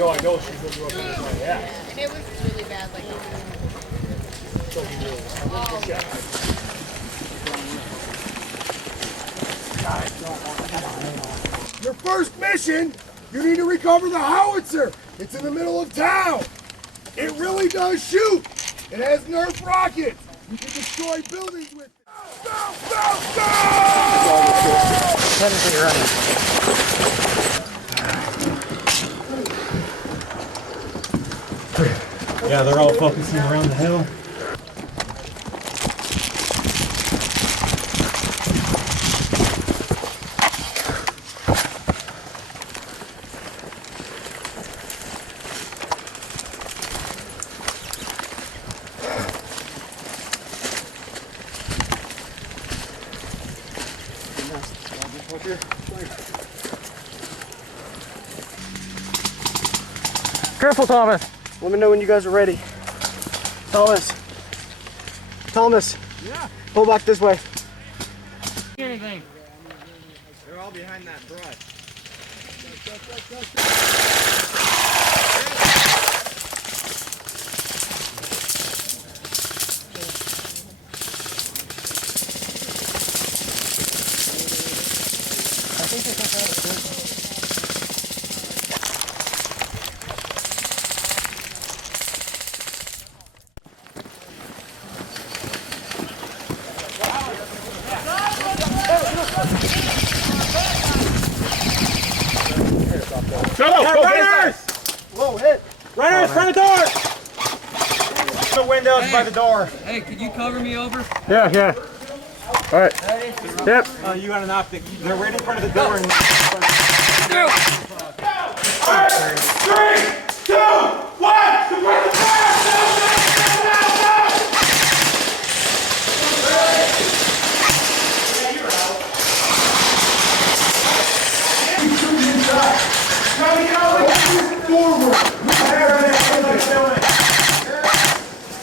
No, I know she's gonna go up in the front. Yeah. And it was really bad, like. Your first mission, you need to recover the howitzer. It's in the middle of town. It really does shoot. It has Nerf rockets. You can destroy buildings with it. Go, go, go! Technically running. Yeah, they're all focusing around the hill. Careful, Thomas. Let me know when you guys are ready. Thomas. Thomas. Yeah. Pull back this way. Anything? They're all behind that brush. I think they took out a good. Go, runners! Whoa, hit! Runners, front of the door! The windows by the door. Hey, can you cover me over? Yeah, yeah. All right. Yep. You got an optic. They're right in front of the door. And... 3, 2, 1! Support the fire!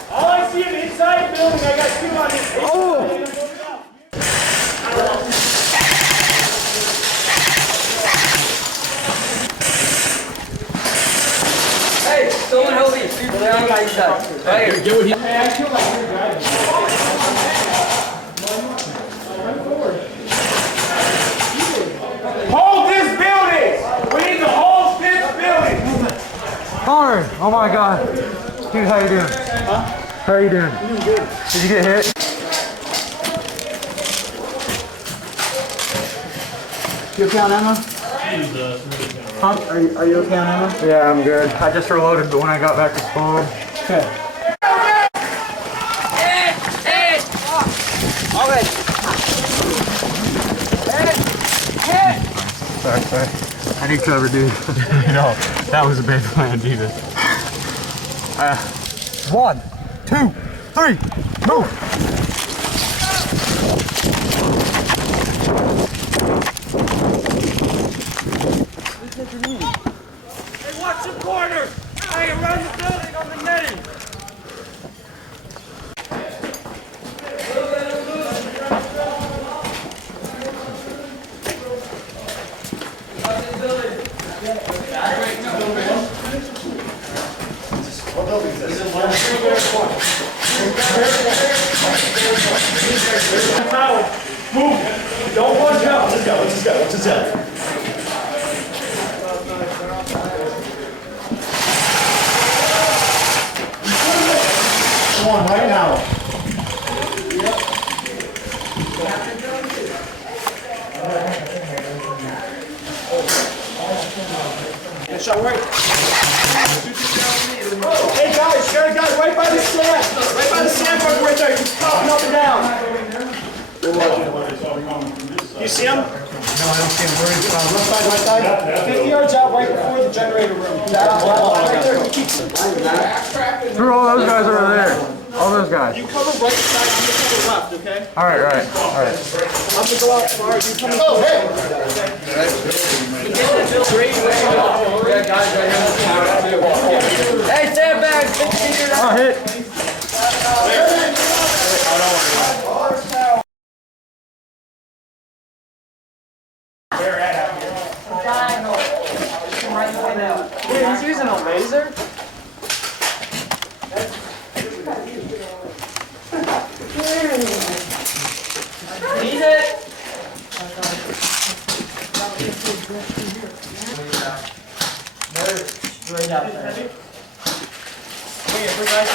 All I see is the inside building. I got two on this. Oh! Hey, someone help me. They're on my side. Right here. Hey, I feel like you're driving. Hold this building! We need to hold this building! Connor! Oh my god. Dude, how you doing? Huh? How are you doing? I'm doing good. Did you get hit? You okay on ammo? Huh? Are you okay on ammo? Yeah, I'm good. I just reloaded, but when I got back to school. Okay. Sorry. I need cover, dude. No, that was a bad plan, Jesus. 1, 2, 3, move! Hey, watch the corner! Hey, around the building on the netting! Move! Don't watch out! Let's go. Come on, right now. That shot right. Hey guys, you got a guy right by the sand. Right by the sandbar right there. He's popping up and down. You see him? No, I don't see him. Where is left side, right side? 50 yards out right before the generator room. That right there. He keeps Through all those guys over there. All those guys. You cover right side, I'm gonna cover left, okay? Alright. I'm gonna go out far, you come in. Oh, hey! Hey, sandbag! 50 meters out. Oh, hit. Where at out here? Wait, he's using a laser? Ease it. Straight up there. Wait, if we guys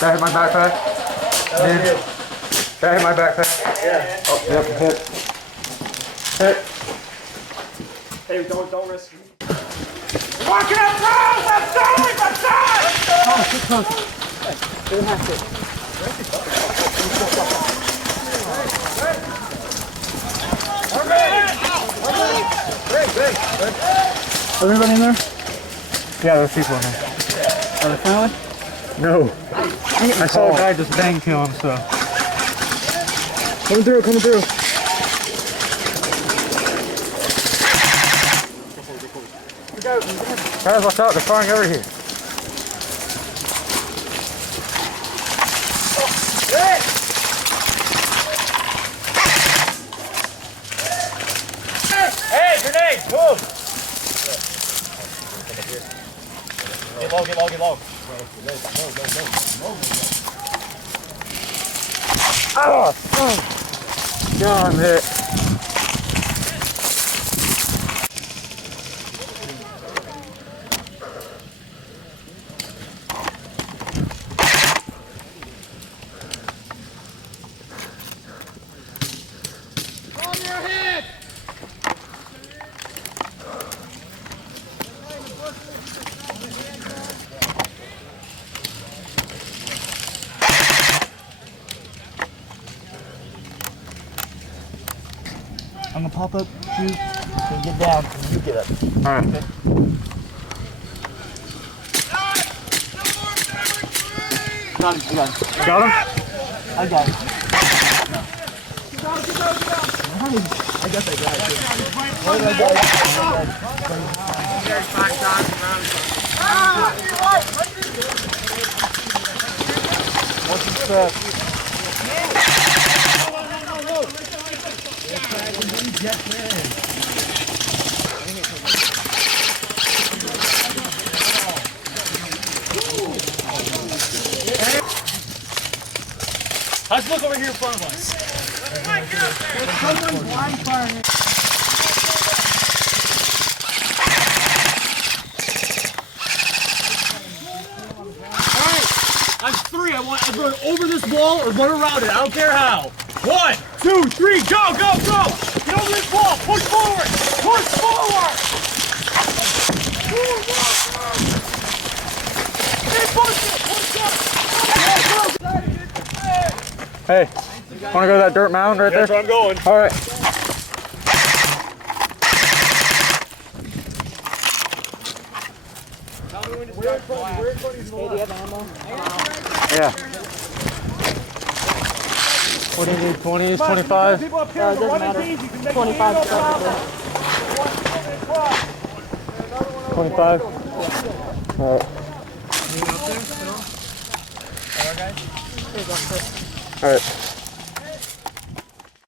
Did I hit my backpack? Did I hit my backpack? Yeah. Oh, yep, hit. Hit. Hey, don't risk it. Walking up road! Let's go! Let's go! Oh, too close. Didn't have to. Is everybody in there? Yeah, there's people in there. Are they friendly? No. I saw a guy just bang kill him, so. Coming through, coming through. Guys, watch out, they're firing over here. Hey, grenade! Move! Get low, get low, get low. God, I'm hit. I'm gonna pop up, shoot, and get down, and you get up. Alright. Okay. Got him, I got him. Got him? I got him. I guess I got it. What did I get? What's the step? Let's look over here in front of us. There's someone blind firing it. I'm three. I want to run over this wall or run around it. I don't care how. 1, 2, 3, go, go, go! Get over this wall. Push forward. Push forward. Hey, wanna go to that dirt mound right there? That's where I'm going. All right. Yeah. What do you need, 20s, 25? People up here, doesn't matter. 25 25? All right. All right.